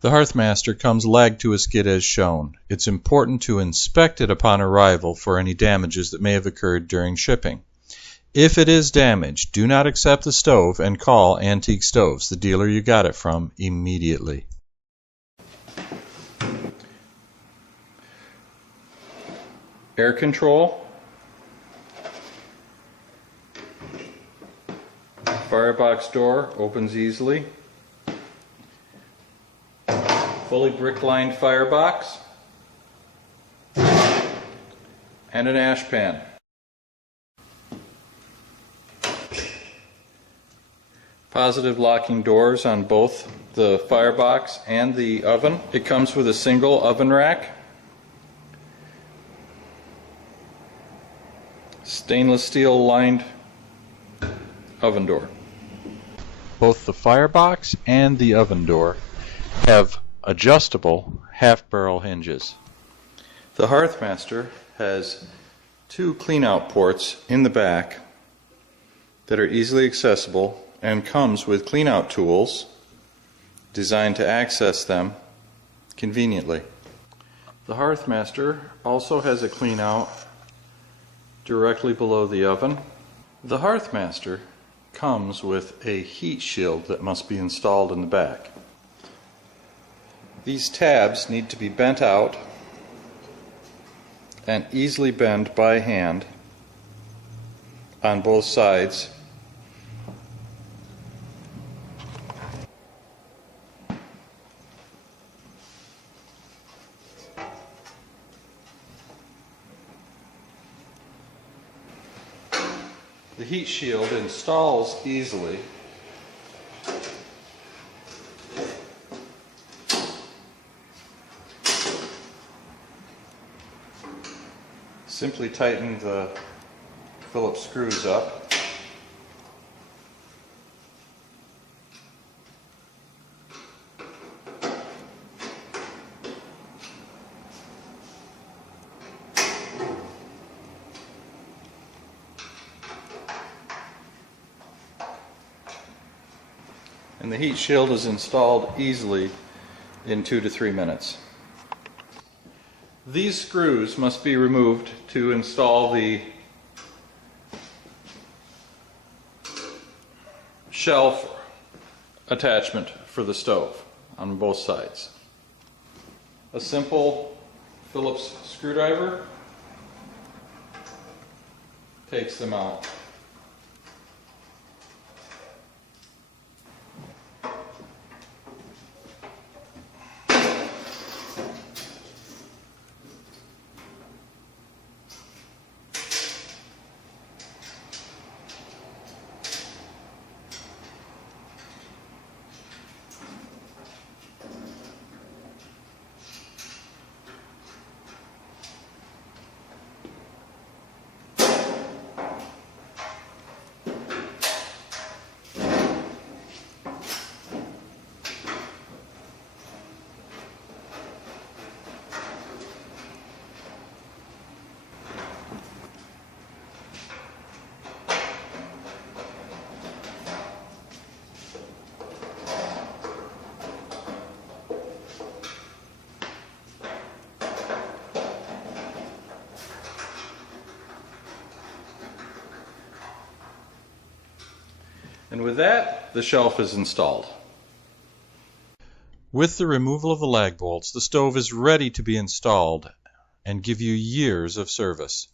The Hearthmaster comes lagged to a skid as shown. It's important to inspect it upon arrival for any damages that may have occurred during shipping. If it is damaged, do not accept the stove and call Antique Stoves, the dealer you got it from, immediately. Air control, firebox door opens easily, fully brick-lined firebox, and an ash pan. Positive locking doors on both the firebox and the oven. It comes with a single oven rack, stainless steel lined oven door. Both the firebox and the oven door have adjustable half-barrel hinges. The Hearthmaster has two clean-out ports in the back that are easily accessible and comes with clean-out tools designed to access them conveniently. The Hearthmaster also has a clean-out directly below the oven. The Hearthmaster comes with a heat shield that must be installed in the back. These tabs need to be bent out and easily bend by hand on both sides. The heat shield installs easily. Simply tighten the Phillips screws up. And the heat shield is installed easily in 2 to 3 minutes. These screws must be removed to install the shelf attachment for the stove on both sides. A simple Phillips screwdriver takes them out. And with that, the shelf is installed. With the removal of the lag bolts, the stove is ready to be installed and give you years of service.